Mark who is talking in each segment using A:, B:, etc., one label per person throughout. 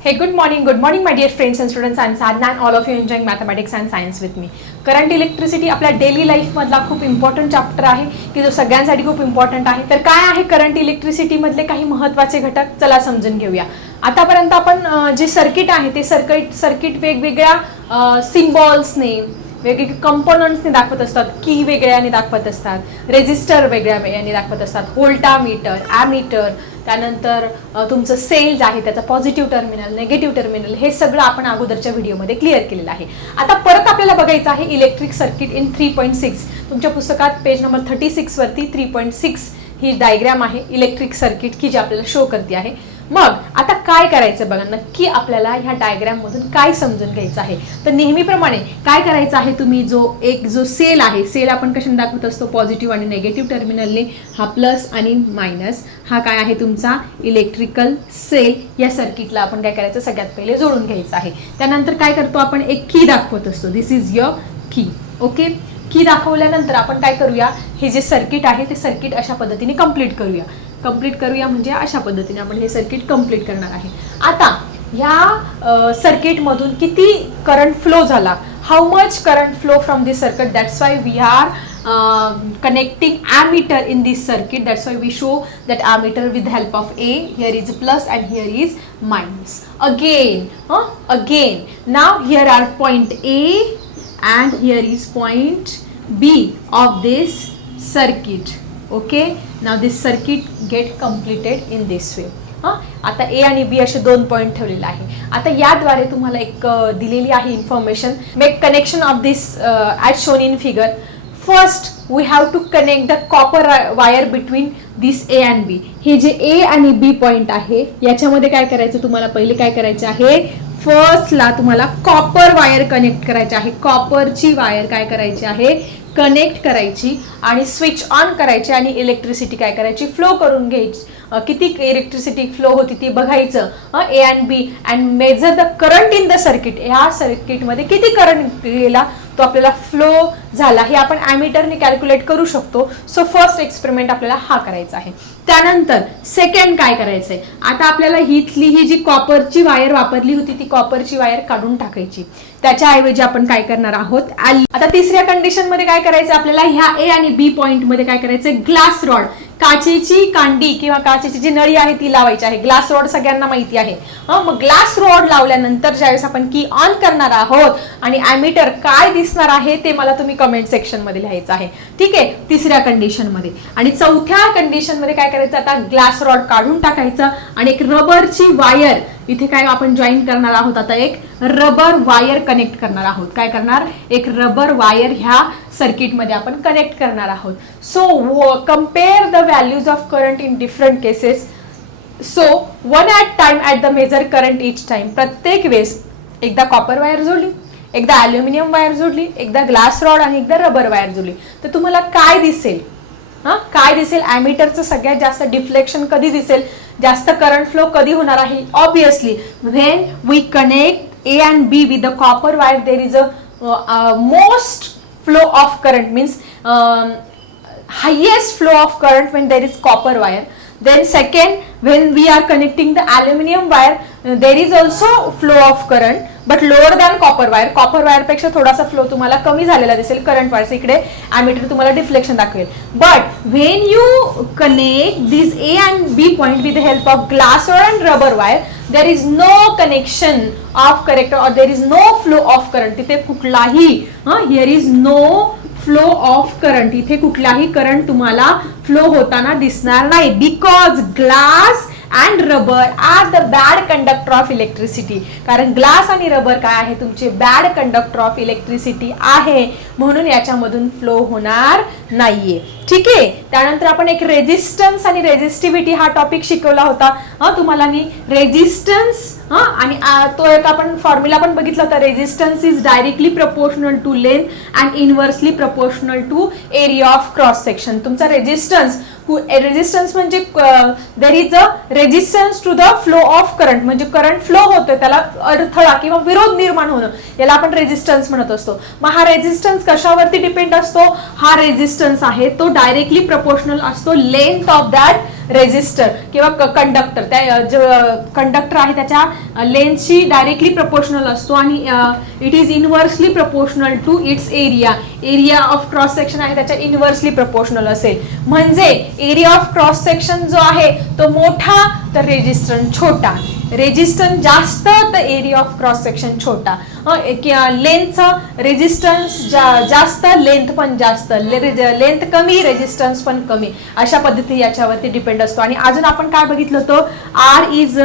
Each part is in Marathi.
A: Hey, good morning, good morning, my dear friends and students. I'm Sadhna and all of you enjoying mathematics and science with me. Current electricity आपल्या डेली लाईफमधला खूप इम्पॉर्टंट चॅप्टर आहे की जो सगळ्यांसाठी खूप इम्पॉर्टंट आहे तर काय आहे करंट इलेक्ट्रिसिटीमधले काही महत्त्वाचे घटक चला समजून घेऊया आतापर्यंत आपण जे सर्किट आहे ते सर्किट सर्किट वेगवेगळ्या सिम्बॉल्सने वेगवेगळे कंपोनंट्सने दाखवत असतात की वेगळ्याने दाखवत असतात रेजिस्टर वेगळ्या वेगळ्याने दाखवत असतात होल्टा मीटर ॲमीटर त्यानंतर तुमचं सेल्स आहे त्याचा पॉझिटिव्ह टर्मिनल नेगेटिव्ह टर्मिनल हे सगळं आपण अगोदरच्या व्हिडिओमध्ये क्लिअर केलेलं आहे. आता परत आपल्याला बघायचं आहे electric circuit in three point six तुमच्या पुस्तकात पेज नंबर थर्टी सिक्सवरती थ्री पॉईंट सिक्स ही डायग्रॅम आहे इलेक्ट्रिक सर्किट की जी आपल्याला शो करते आहे. मग आता काय करायचं बघा नक्की आपल्याला ह्या डायग्राम मधून काय समजून घ्यायचं आहे? तर नेहमीप्रमाणे काय करायचं आहे तुम्ही? जो एक जो सेल आहे सेल आपण कशाने दाखवत असतो? पॉझिटिव्ह आणि नेगेटिव्ह टर्मिनलने हा प्लस आणि मायनस हा काय आहे तुमचा? इलेक्ट्रिकल सेल या सर्किटला आपण काय करायचं? सगळ्यात पहिले जोडून घ्यायचं आहे. त्यानंतर काय करतो आपण? एक की दाखवत असतो. This is your key okay key दाखवल्यानंतर आपण काय करूया? हे जे सर्किट आहे ते सर्किट अशा पद्धतीने कंप्लीट करूया. कंप्लीट करूया म्हणजे अशा पद्धतीने आपण हे सर्किट कंप्लीट करणार आहे. आता ह्या सर्किटमधून किती करंट फ्लो झाला? How much current flow from this circuit that's why we are connecting ammeter in this circuit that's why we show that ammeter with help of a here is plus and here is minus again again now here are point A and here is point B of this circuit okay? Now this circuit get completed in this way. हां आता ए आणि बी असे दोन पॉईंट ठेवलेले आहे. आता याद्वारे तुम्हाला एक दिलेली आहे information make connection of this at shown in figure first we have to connect the copper wire between this A and B हे जे ए आणि बी पॉईंट आहे याच्यामध्ये काय करायचं? तुम्हाला पहिले काय करायचं आहे? फर्स्टला तुम्हाला कॉपर वायर कनेक्ट करायची आहे. कॉपरची वायर काय करायची आहे? कनेक्ट करायची आणि स्विच ऑन करायची आणि इलेक्ट्रिसिटी काय करायची? फ्लो करून घ्यायची. किती इलेक्ट्रिसिटी फ्लो होती ती बघायचं. A and B and measure the current in the circuit ह्या सर्किटमध्ये किती करंट गेला तो आपल्याला फ्लो झाला. हे आपण ॲमिटरने कॅल्क्युलेट करू शकतो. सो फर्स्ट एक्सपेरिमेंट आपल्याला हा करायचा आहे. त्यानंतर सेकंड काय करायचंय? आता आपल्याला हिथली ही जी कॉपरची वायर वापरली होती ती कॉपरची वायर काढून टाकायची. त्याच्याऐवजी आपण काय करणार आहोत? आता तिसऱ्या कंडिशनमध्ये काय करायचं आपल्याला? ह्या ए आणि बी पॉइंटमध्ये काय करायचं ग्लास रॉड काचेची कांडी किंवा काचेची जी नळी आहे ती लावायची आहे. ग्लास रॉड सगळ्यांना माहिती आहे. मग ग्लास रॉड लावल्यानंतर ज्यावेळेस आपण की ऑन करणार आहोत आणि ॲमिटर काय दिसणार आहे ते मला तुम्ही कमेंट सेक्शनमध्ये लिहायचं आहे. ठीक आहे? तिसऱ्या कंडिशनमध्ये. आणि चौथ्या कंडिशनमध्ये काय करायचं आता ग्लास रॉड काढून टाकायचं आणि एक रबरची वायर इथे काय आपण जॉईन करणार आहोत? आता एक रबर वायर कनेक्ट करणार आहोत. काय करणार? एक रबर वायर ह्या सर्किटमध्ये आपण कनेक्ट करणार आहोत. So compare the values of current in different cases so one at time at the measure current each time प्रत्येक वेळेस एकदा कॉपर वायर जोडली एकदा ॲल्युमिनियम वायर जोडली एकदा ग्लास रॉड आणि एकदा रबर वायर जोडली. तर तुम्हाला काय दिसेल? हां? काय दिसेल? अॅमिटरचं सगळ्यात जास्त डिफ्लेक्शन कधी दिसेल? जास्त करंट फ्लो कधी होणार आहे? Obviously when we connect A and B with the copper wire there is a most flow of current means highest flow of current when there is copper wire then second when we are connecting the aluminium wire there is also flow of current but lower than copper wire copper वायरपेक्षा पेक्षा थोडासा फ्लो तुम्हाला कमी झालेला दिसेल करंट वायरचा इकडे. ॲमीटर तुम्हाला डिफ्लेक्शन दाखवेल. But when you connect this A and B point with the help of glass and rubber wire there is no connection of correct or there is no flow of current तिथे कुठलाही here is no flow of current इथे कुठलाही करंट तुम्हाला फ्लो होताना दिसणार नाही. Because glass and rubber are the bad conductor of electricity कारण ग्लास आणि रबर काय आहे? तुमचे बॅड कंडक्टर ऑफ इलेक्ट्रिसिटी आहे. म्हणून याच्यामधून फ्लो होणार नाहीये. ठीक आहे? त्यानंतर आपण एक रेजिस्टन्स आणि रेजिस्टिव्हिटी हा टॉपिक शिकवला होता. हा तुम्हाला मी रेजिस्टन्स हा आणि तो एक आपण फॉर्म्युला पण बघितला होता. Resistance is directly proportional to length and inversely proportional to area of cross section तुमचा रेजिस्टन्स रेजिस्टन्स म्हणजे there is a resistance to the flow of current म्हणजे करंट फ्लो होतोय त्याला अडथळा किंवा विरोध निर्माण होणं याला आपण रेजिस्टन्स म्हणत असतो. मग हा रेजिस्टन्स कशावरती डिपेंड असतो? हा रेजिस्टन्स आहे तो डायरेक्टली प्रपोर्शनल असतो लेंथ ऑफ दॅट रेजिस्टर किंवा कंडक्टर त्या जो कंडक्टर आहे त्याच्या लेन्थशी डायरेक्टली प्रपोर्शनल असतो आणि it is inversely proportional to its area area of cross section आहे त्याच्या इन्व्हर्सली प्रपोर्शनल असेल. म्हणजे एरिया ऑफ क्रॉस सेक्शन जो आहे तो मोठा तर रेजिस्टन्स छोटा. रेजिस्टन्स जास्त तर एरिया ऑफ क्रॉस सेक्शन छोटा. लेंथचा रेजिस्टन्स जास्त लेंथ पण जास्त. लेंथ कमी रेजिस्टन्स पण कमी. अशा पद्धती याच्यावरती डिपेंड असतो. आणि अजून आपण काय बघितलं होतं? R is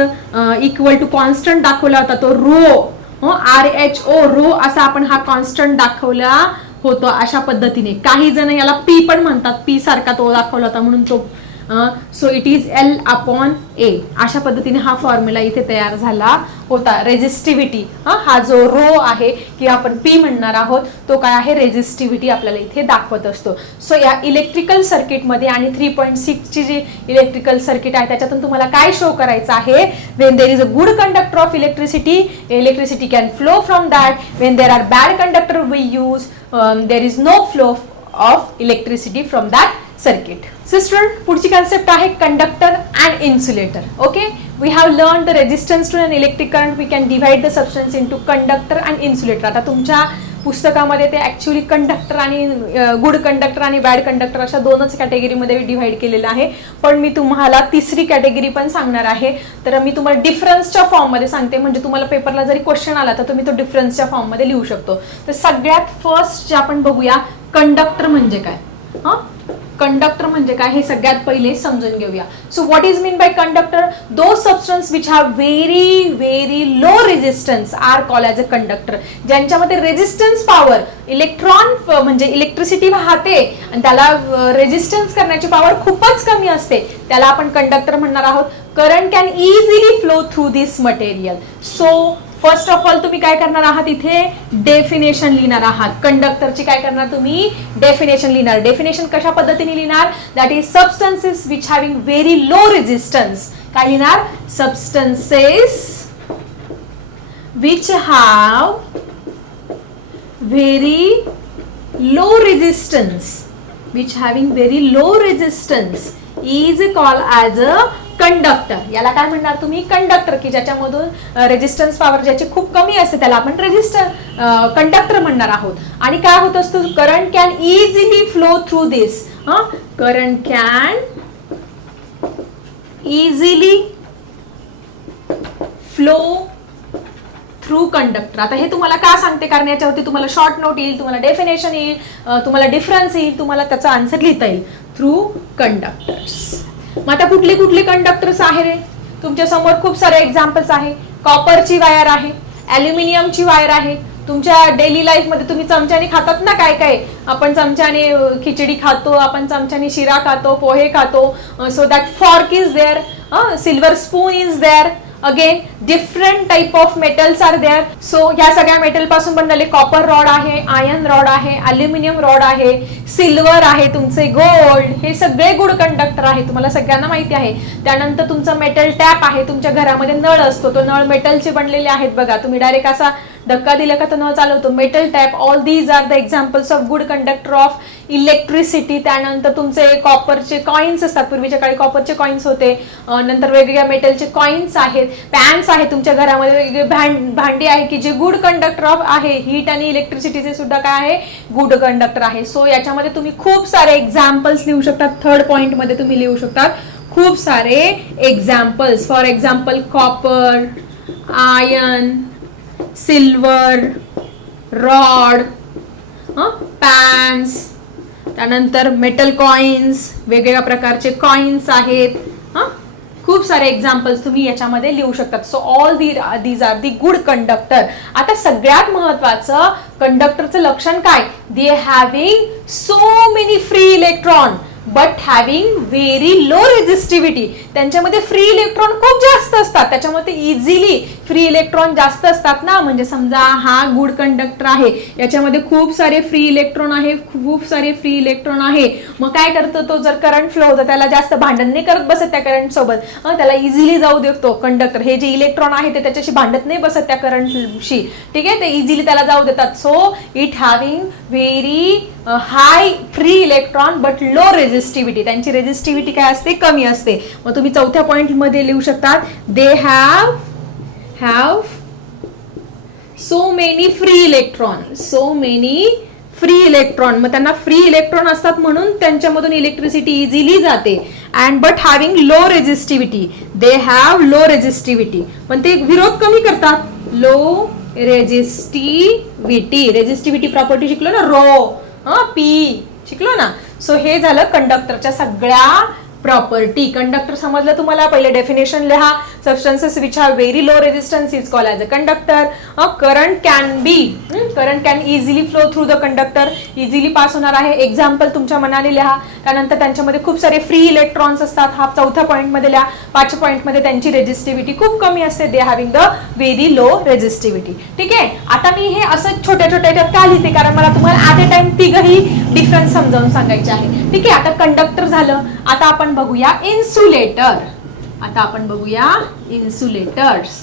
A: equal to constant दाखवला होता तो rho R H O rho असा आपण हा कॉन्स्टंट दाखवला. होतो अशा पद्धतीने. काही जण याला पी पण म्हणतात. पी सारखा तो दाखवला होता म्हणून तो so it is L upon A अशा पद्धतीने हा फॉर्म्युला इथे तयार झाला होता. रेजिस्टिव्हिटी हा जो रो आहे किंवा आपण पी म्हणणार आहोत तो काय आहे? रेजिस्टिव्हिटी आपल्याला इथे दाखवत असतो. सो या इलेक्ट्रिकल सर्किटमध्ये आणि थ्री पॉईंट सिक्सची जी इलेक्ट्रिकल सर्किट आहे त्याच्यातून तुम्हाला काय शो करायचं आहे? When there is a good conductor of electricity electricity can flow from that when there are bad conductor we use there is no flow of electricity from that circuit sister पुढची कन्सेप्ट आहे conductor and insulator okay we have learn the resistance to an electric current we can divide the substance into conductor and insulator आता तुमच्या पुस्तकामध्ये ते ॲक्च्युली कंडक्टर आणि गुड कंडक्टर आणि बॅड कंडक्टर अशा दोनच कॅटेगरीमध्ये डिव्हाइड केलेलं आहे. पण मी तुम्हाला तिसरी कॅटेगरी पण सांगणार आहे. तर मी तुम्हाला डिफरन्सच्या फॉर्ममध्ये सांगते. म्हणजे तुम्हाला पेपरला जरी क्वेश्चन आला तर तुम्ही तो डिफरन्सच्या फॉर्ममध्ये लिहू शकतो. तर सगळ्यात फर्स्ट जे आपण बघूया कंडक्टर म्हणजे काय? हां? कंडक्टर म्हणजे काय हे सगळ्यात पहिले समजून घेऊया. So what is mean by conductor those substance which have very very low resistance are call as a conductor ज्यांच्यामध्ये रेजिस्टन्स पॉवर इलेक्ट्रॉन म्हणजे इलेक्ट्रिसिटी वाहते आणि त्याला रेजिस्टन्स करण्याची पॉवर खूपच कमी असते. त्याला आपण कंडक्टर म्हणणार आहोत. Current can easily flow through this material so first of all तुम्ही काय करणार आहात इथे? डेफिनेशन लिहिणार आहात. कंडक्टरची काय करणार तुम्ही? डेफिनेशन लिहिणार. डेफिनेशन कशा पद्धतीने लिहिणार? That is substances which having very low resistance काय लिहिणार? Substances which have very low resistance which having very low resistance is call as a conductor याला काय म्हणणार तुम्ही? कंडक्टर की ज्याच्यामधून रेजिस्टन्स पॉवर ज्याची खूप कमी असते त्याला आपण रेजिस्टर कंडक्टर म्हणणार आहोत. आणि काय होत असतो? Current can easily flow through this हा? Current can easily flow through conductor आता हे तुम्हाला का सांगते? कारण याच्यावरती तुम्हाला शॉर्ट नोट येईल तुम्हाला डेफिनेशन येईल तुम्हाला डिफरन्स येईल तुम्हाला त्याचा आन्सर लिहिता येईल. थ्रू कंडक्टर्स मग आता कुठले कुठले कंडक्टर्स आहे रे? तुमच्यासमोर खूप सारे एक्झाम्पल्स आहे. कॉपरची वायर आहे ॲल्युमिनियमची वायर आहे. तुमच्या डेली लाईफमध्ये तुम्ही चमच्याने खातात ना काय काय? आपण चमच्याने खिचडी खातो आपण चमच्याने शिरा खातो पोहे खातो. So that fork is there silver spoon is there again different type of metals are there so ह्या सगळ्या मेटलपासून बनलेले कॉपर रॉड आहे आयर्न रॉड आहे अल्युमिनियम रॉड आहे सिल्वर आहे तुमचे गोल्ड हे सगळे गुड कंडक्टर आहे. तुम्हाला सगळ्यांना माहिती आहे. त्यानंतर तुमचं मेटल टॅप आहे तुमच्या घरामध्ये नळ असतो. तो नळ मेटलचे बनलेले आहेत बघा. तुम्ही डायरेक्ट असा धक्का दिला का तर न चालवतो. Metal tap all these are the examples of good conductor of electricity त्यानंतर तुमचे कॉपरचे कॉइन्स असतात. पूर्वीच्या काळी कॉपरचे कॉइन्स होते. नंतर वेगवेगळ्या मेटलचे कॉइन्स आहेत. पॅन्स आहेत तुमच्या घरामध्ये. वेगवेगळे भांडी आहे की जे गुड कंडक्टर ऑफ आहे. हीट आणि इलेक्ट्रिसिटीचे सुद्धा काय आहे? गुड कंडक्टर आहे. सो याच्यामध्ये तुम्ही खूप सारे एक्झाम्पल्स लिहू शकतात. थर्ड पॉईंटमध्ये तुम्ही लिहू शकतात. खूप सारे examples for example copper ion silver rod pans त्यानंतर मेटल कॉइन्स वेगवेगळ्या प्रकारचे कॉइन्स आहेत हां. खूप सारे एक्झाम्पल्स तुम्ही याच्यामध्ये लिहू शकतात. So all the these are the good conductor आता सगळ्यात महत्वाचं कंडक्टरचं लक्षण काय? They having so many free electron but having very low resistivity त्यांच्यामध्ये फ्री इलेक्ट्रॉन खूप जास्त असतात. त्याच्यामध्ये इझिली फ्री इलेक्ट्रॉन जास्त असतात ना. म्हणजे समजा हा गुड कंडक्टर आहे. याच्यामध्ये खूप सारे फ्री इलेक्ट्रॉन आहे खूप सारे फ्री इलेक्ट्रॉन आहे. मग काय करतो तो? जर करंट फ्लो होतो त्याला जास्त भांडण नाही करत बसत त्या करंट सोबत. त्याला इझिली जाऊ देतो कंडक्टर हे जे इलेक्ट्रॉन आहे ते त्याच्याशी भांडत नाही बसत त्या करंटशी ठीक आहे? ते इझिली त्याला जाऊ देतात. So it having very high free electron but low resistivity त्यांची रेजिस्टिव्हिटी काय असते? कमी असते. मग तुम्ही चौथ्या पॉईंटमध्ये लिहू शकतात they have have so many free electron so many free electron मग त्यांना फ्री इलेक्ट्रॉन असतात म्हणून त्यांच्यामधून इलेक्ट्रिसिटी इझिली जाते. And but having low resistivity they have low resistivity पण ते विरोध कमी करतात. लो रेजिस्टिव्हिटी रेजिस्टिव्हिटी प्रॉपर्टी शिकलो ना? रो हा पी. शिकलो ना. सो हे झालं कंडक्टरच्या सगळ्या प्रॉपर्टी कंडक्टर समजलं तुम्हाला? पहिले डेफिनेशन लिहा. Substances which have very low resistance is call as a conductor current can be current can easily flow through the conductor easily pass होणार आहे. एक्झाम्पल तुमच्या मनाने लिहा. त्यानंतर त्यांच्यामध्ये खूप सारे फ्री इलेक्ट्रॉन्स असतात. हा चौथ्या पॉईंटमध्ये लिहा. पाचव्या पॉईंटमध्ये त्यांची रेजिस्टिव्हिटी खूप कमी असते. They having the very low resistivity ठीक आहे? आता मी हे असं छोट्या छोट्या याच्यात का लिहिते? कारण मला तुम्हाला ॲट अ टाइम तिघही डिफरन्स समजावून सांगायचे आहे. ठीक आहे? आता कंडक्टर झालं. आता आपण बघूया इन्सुलेटर आता आपण बघूया insulators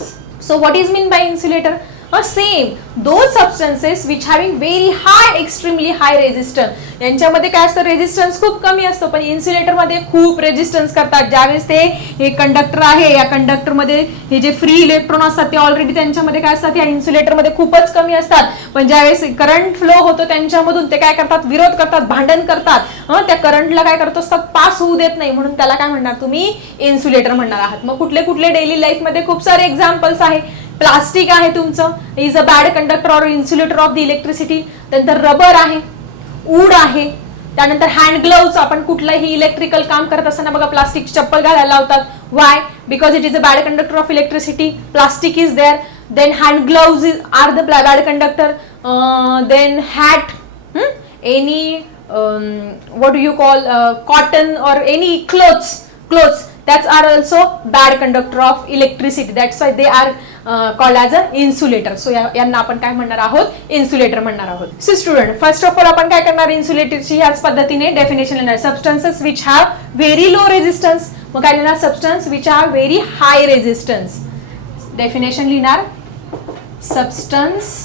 A: so what is mean by insulator are same Those substances which having very high extremely high resistance यांच्यामध्ये काय असतं रेजिस्टन्स खूप कमी असतो. पण इन्सुलेटरमध्ये खूप रेजिस्टन्स करतात. ज्यावेळेस ते हे कंडक्टर आहे या कंडक्टरमध्ये हे जे फ्री इलेक्ट्रॉन असतात ते ऑलरेडी त्यांच्यामध्ये काय असतात या इन्सुलेटरमध्ये खूपच कमी असतात. पण ज्यावेळेस करंट फ्लो होतो त्यांच्यामधून ते काय करतात विरोध करतात भांडण करतात. हं, त्या करंटला काय करत असतात पास होऊ देत नाही. म्हणून त्याला काय म्हणणार तुम्ही? इन्सुलेटर म्हणणार आहात. मग कुठले कुठले डेली लाईफमध्ये खूप सारे एक्झाम्पल्स आहे. प्लास्टिक आहे तुमचं is a bad conductor or insulator of the electricity त्यानंतर रबर आहे ऊड आहे. त्यानंतर हँड ग्लोव्स आपण कुठलंही इलेक्ट्रिकल काम करत असताना बघा प्लास्टिकची चप्पल घालायला लावतात. Why because it is a bad conductor of electricity plastic is there then hand gloves is are the bad conductor then hat any what do you call cotton or any clothes clothes that's are also bad conductor of electricity. That's why they are uh, called as a insulator. So यांना आपण काय म्हणणार आहोत? इन्सुलेटर म्हणणार आहोत. So student first of all आपण काय करणार? इन्सुलेटरची ह्याच पद्धतीने डेफिनेशन लिहिणार substances which have very low resistance मग काय लिहिणार? Substance which have very high resistance definition लिहिणार. Substance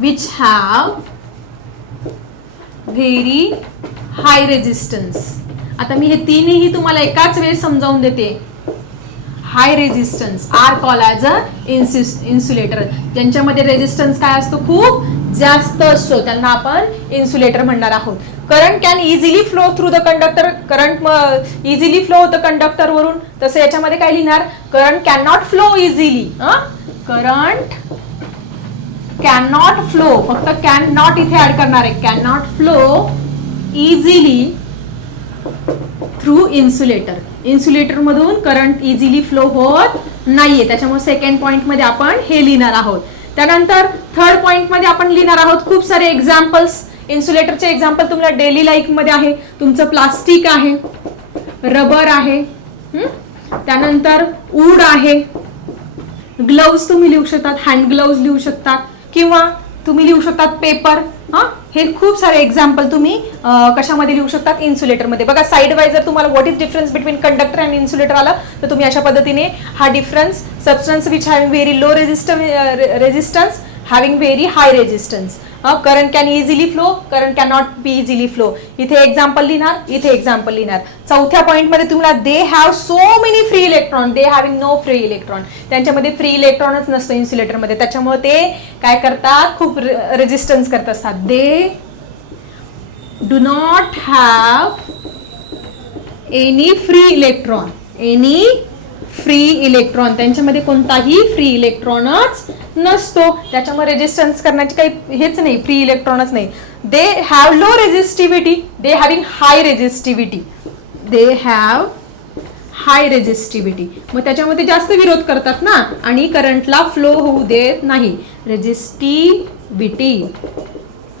A: which have very high resistance आता मी हे तीनही तुम्हाला एकाच वेळेस समजावून देते. High resistance are call as a insulator ज्यांच्यामध्ये रेजिस्टन्स काय असतो? खूप जास्त असतो. त्यांना आपण इन्सुलेटर म्हणणार आहोत. Current can easily flow through the conductor current easily flow होतं कंडक्टरवरून तसं याच्यामध्ये काय लिहिणार? Current can not flow easily current can not flow फक्त कॅन नॉट इथे ऍड करणार आहे. Can not flow easily through insulator इन्सुलेटरमधून current easily flow होत नाहीये. त्याच्यामुळे सेकंड पॉईंटमध्ये आपण हे लिहिणार आहोत. त्यानंतर थर्ड पॉईंटमध्ये आपण लिहिणार आहोत खूप सारे एक्झाम्पल्स इन्सुलेटरचे एक्झाम्पल तुम्हाला डेली लाईफमध्ये आहे. तुमचं प्लास्टिक आहे. रबर आहे. त्यानंतर ऊड आहे. ग्लव्स तुम्ही लिहू शकतात. हँड ग्लव्स लिहू शकतात किंवा तुम्ही लिहू शकतात पेपर हा? हे खूप सारे एक्झाम्पल तुम्ही कशामध्ये लिहू शकतात? इन्सुलेटरमध्ये बघा साईड वाईज जर तुम्हाला what is difference between conductor and insulator आला तर तुम्ही अशा पद्धतीने हा difference substance which having very low resistan resistance having very high resistance current can easily flow current can not be easily flow इथे एक्झाम्पल लिहिणार इथे एक्झाम्पल लिहिणार. चौथ्या पॉईंटमध्ये तुम्हाला they have so many free electron they having no free electron त्यांच्यामध्ये फ्री इलेक्ट्रॉनच नसतं इन्सुलेटरमध्ये त्याच्यामुळे ते काय करतात? खूप रेजिस्टन्स करत असतात. They do not have any free electron any free electron त्यांच्यामध्ये कोणताही फ्री इलेक्ट्रॉनच नसतो. त्याच्यामुळे रेजिस्टन्स करण्याची काही हेच नाही फ्री इलेक्ट्रॉनच नाही. They have low resistivity they having high resistivity they have high resistivity मग त्याच्यामध्ये जास्त विरोध करतात ना? आणि करंटला फ्लो होऊ देत नाही. रेजिस्टिव्हिटी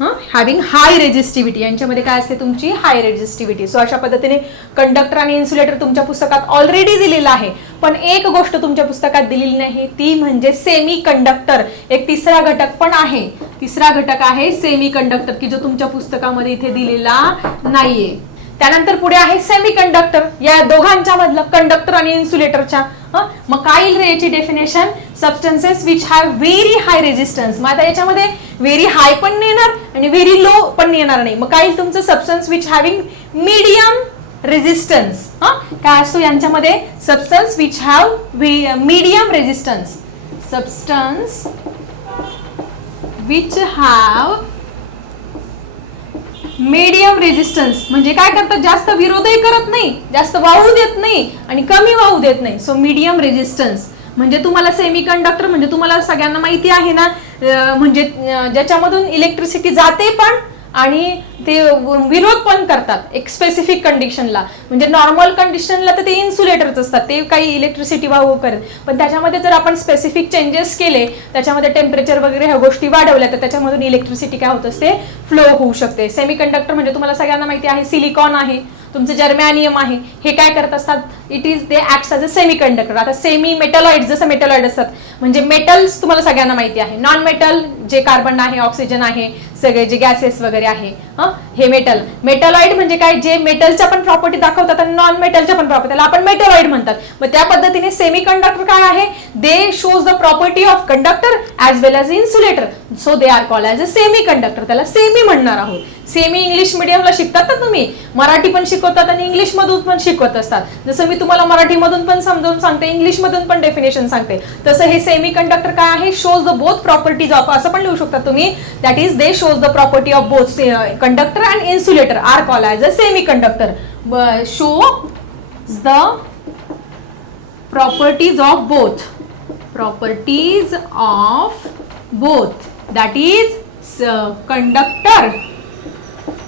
A: हॅव्हिंग हाय रेजिस्टिव्हिटी यांच्यामध्ये काय असते तुमची? हाय रेजिस्टिव्हिटी सो अशा पद्धतीने कंडक्टर आणि इन्सुलेटर तुमच्या पुस्तकात ऑलरेडी दिलेला आहे. पण एक गोष्ट तुमच्या पुस्तकात दिलेली नाही ती म्हणजे सेमी कंडक्टर एक तिसरा घटक पण आहे. तिसरा घटक आहे सेमी कंडक्टर की जो तुमच्या पुस्तकामध्ये इथे दिलेला नाहीये. त्यानंतर पुढे आहे सेमी कंडक्टर या दोघांच्या मधलं कंडक्टर आणि इन्सुलेटरच्या मग काय येईल रे याची definition substances which have very high resistance मग आता याच्यामध्ये व्हेरी हाय पण नाही येणार आणि व्हेरी लो पण येणार नाही. मग काय येईल तुमचं? Substances which having medium resistance काय असतो यांच्यामध्ये? Substances which have medium resistance substances which have medium resistance म्हणजे काय करतात? जास्त विरोधही करत नाही जास्त वाहू देत नाही आणि कमी वाहू देत नाही. सो मीडियम रेजिस्टन्स म्हणजे तुम्हाला सेमी कंडक्टर म्हणजे तुम्हाला सगळ्यांना माहिती आहे ना म्हणजे ज्याच्यामधून इलेक्ट्रिसिटी जाते पण आणि ते विरोध पण करतात एक स्पेसिफिक कंडिशनला म्हणजे नॉर्मल कंडिशनला तर ते इन्सुलेटरच असतात. ते काही इलेक्ट्रिसिटी वाहू करत. पण त्याच्यामध्ये जर आपण स्पेसिफिक चेंजेस केले त्याच्यामध्ये टेम्परेचर वगैरे ह्या गोष्टी वाढवल्या तर त्याच्यामधून इलेक्ट्रिसिटी काय होत असते? फ्लो होऊ शकते. सेमी कंडक्टर म्हणजे तुम्हाला सगळ्यांना माहिती आहे सिलिकॉन आहे. तुमचं जर्मॅनियम आहे हे काय करत असतात? It is they act as a semiconductor आता सेमी मेटलॉइड जसं मेटलॉइड असतात. म्हणजे मेटल्स तुम्हाला सगळ्यांना माहिती आहे. नॉन मेटल जे कार्बन आहे ऑक्सिजन आहे सगळे जे गॅसेस वगैरे आहे हे? मेटल मेटलॉइड म्हणजे काय? जे मेटलच्या पण प्रॉपर्टी दाखवतात आणि नॉन मेटलच्या पण प्रॉपर्टी त्याला आपण मेटलॉइड म्हणतात. मग त्या पद्धतीने सेमी कंडक्टर काय आहे? They shows the property of conductor as well as insulator so they are call as a semiconductor त्याला सेमी म्हणणार आहोत. सेमी इंग्लिश मिडियमला शिकतात ना तुम्ही? मराठी पण शिकवतात आणि इंग्लिश मधून पण शिकवत असतात. जसं मी तुम्हाला मराठीमधून पण समजावून सांगते इंग्लिश मधून पण डेफिनेशन सांगते. तसं हे सेमी कंडक्टर काय आहे? Shows the both properties of असं पण लिहू शकता तुम्ही. That is they shows the property of both conductor and insulator are call as a semiconductor show the properties of both. Properties of both. That is conductor conductor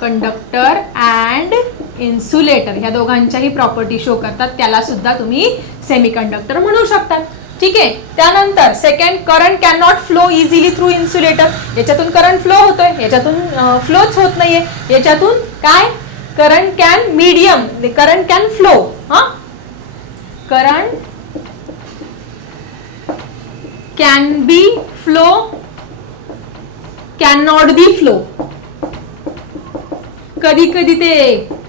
A: conductor and insulator ह्या दोघांच्याही प्रॉपर्टी शो करतात. त्याला सुद्धा तुम्ही सेमी कंडक्टर म्हणू शकतात ठीक आहे? त्यानंतर second current can not flow easily through insulator याच्यातून करंट फ्लो होतोय. याच्यातून फ्लोच होत नाहीये. याच्यातून काय? Current can medium current can flow हा? Current can be flow can not be flow कधी कधी ते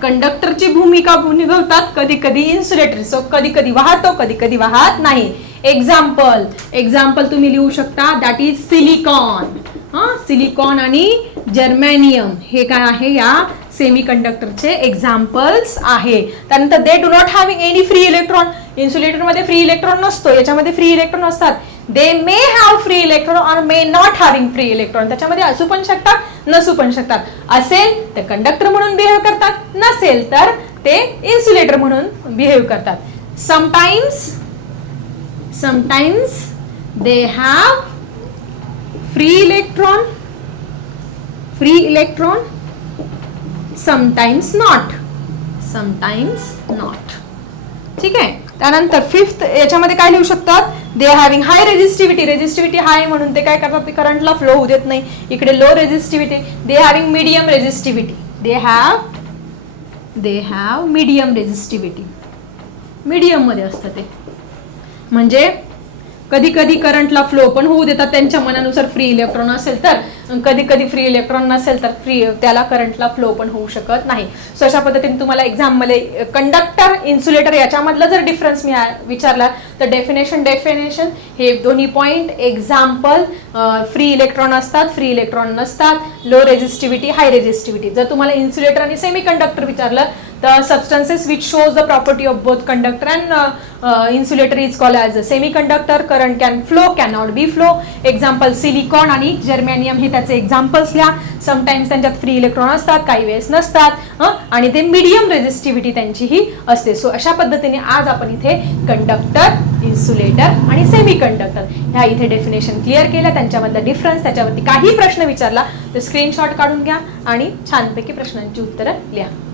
A: कंडक्टरची भूमिका निभवतात कधी कधी इन्सुलेटर सो कधी कधी वाहतो कधी कधी वाहत नाही. एक्झाम्पल एक्झाम्पल तुम्ही लिहू शकता. दॅट इज सिलिकॉन हा सिलिकॉन आणि जर्मॅनियम हे काय आहे या सेमी कंडक्टरचे एक्झाम्पल्स आहे. त्यानंतर they do not have any free electron इन्सुलेटरमध्ये free electron नसतो. याच्यामध्ये फ्री इलेक्ट्रॉन असतात. They may have free electron or may not having free electron त्याच्यामध्ये असू पण शकतात नसू पण शकतात. असेल तर कंडक्टर म्हणून बिहेव करतात. नसेल तर ते इन्सुलेटर म्हणून बिहेव करतात. Sometimes sometimes they have free electron free electron sometimes not sometimes not ठीक आहे? त्यानंतर फिफ्थ याच्यामध्ये काय लिहू शकतात? They having high resistivity resistivity high म्हणून ते काय करतात? ते करंटला फ्लो होऊ देत नाही. इकडे low resistivity they having medium resistivity they have they have medium resistivity मीडियममध्ये असतं ते. म्हणजे कधी कधी करंटला फ्लो पण होऊ देतात त्यांच्या मनानुसार फ्री इलेक्ट्रॉन असेल तर. कधी कधी फ्री इलेक्ट्रॉन नसेल तर फ्री त्याला करंटला फ्लो पण होऊ शकत नाही. सो अशा पद्धतीने तुम्हाला एक्झाममध्ये कंडक्टर इन्सुलेटर याच्यामधला जर डिफरन्स मी विचारला तर डेफिनेशन डेफिनेशन हे दोन्ही पॉईंट एक्झाम्पल फ्री इलेक्ट्रॉन असतात फ्री इलेक्ट्रॉन नसतात. लो रेजिस्टिव्हिटी हाय रेजिस्टिव्हिटी जर तुम्हाला इन्सुलेटर आणि सेमी कंडक्टर विचारलं तर substances which shows the property of both conductor and insulator is call is a semiconductor current can flow can cannot be flow example silicon आणि जर्मॅनियम हे त्याचे एक्झाम्पल्स लिहा. Sometimes त्यांच्यात फ्री इलेक्ट्रॉन असतात काही वेळेस नसतात आणि ते मीडियम रेजिस्टिव्हिटी त्यांचीही असते. सो अशा पद्धतीने आज आपण इथे कंडक्टर इन्सुलेटर आणि सेमी कंडक्टर ह्या इथे डेफिनेशन क्लिअर केल्या. त्यांच्यामधला डिफरन्स त्याच्यावरती काही प्रश्न विचारला तर स्क्रीनशॉट काढून घ्या आणि छानपैकी प्रश्नांची उत्तरं लिहा.